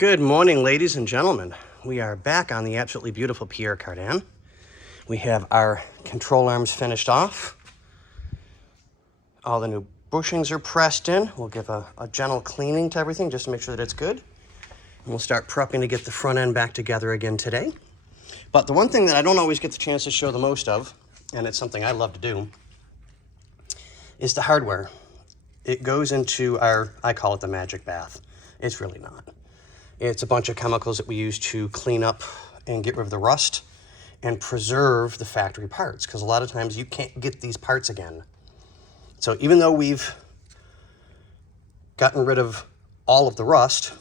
Good morning, ladies and gentlemen. We are back on the absolutely beautiful Pierre Cardin. We have our control arms finished off. All the new bushings are pressed in. We'll give a gentle cleaning to everything just to make sure that it's good. And we'll start prepping to get the front end back together again today. But the one thing that I don't always get the chance to show the most of, and it's something I love to do, is the hardware. It goes into I call it the magic bath. It's really not. It's a bunch of chemicals that we use to clean up and get rid of the rust and preserve the factory parts, because a lot of times you can't get these parts again. So even though we've gotten rid of all of the rust,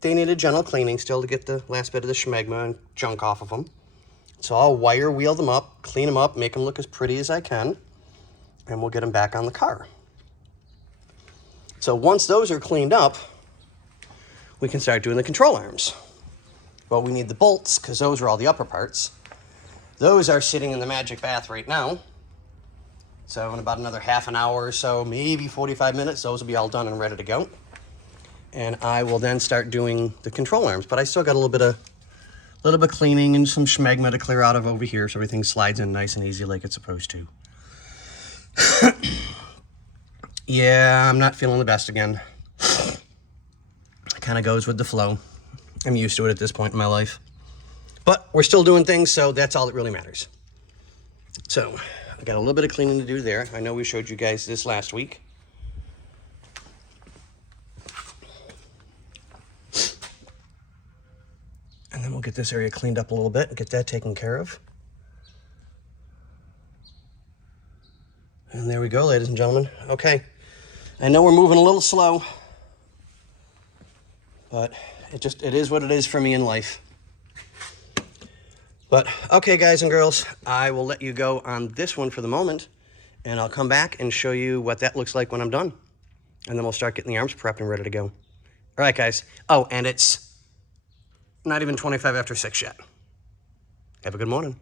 they need a gentle cleaning still to get the last bit of the schmegma and junk off of them. So I'll wire wheel them up, clean them up, make them look as pretty as I can, and we'll get them back on the car. So once those are cleaned up, we can start doing the control arms. Well, we need the bolts because those are all the upper parts. Those are sitting in the magic bath right now. So in about another half an hour or so, maybe 45 minutes, those will be all done and ready to go. And I will then start doing the control arms. But I still got a little bit of cleaning and some schmegma to clear out of over here so everything slides in nice and easy like it's supposed to. Yeah, I'm not feeling the best again. Kind of goes with the flow. I'm used to it at this point in my life. But we're still doing things, so that's all that really matters. So, I got a little bit of cleaning to do there. I know we showed you guys this last week. And then we'll get this area cleaned up a little bit and get that taken care of. And there we go, ladies and gentlemen. Okay, I know we're moving a little slow, but it is what it is for me in life. But okay, guys and girls, I will let you go on this one for the moment, and I'll come back and show you what that looks like when I'm done. And then we'll start getting the arms prepped and ready to go. All right, guys. Oh, and it's not even 25 after 6 yet. Have a good morning.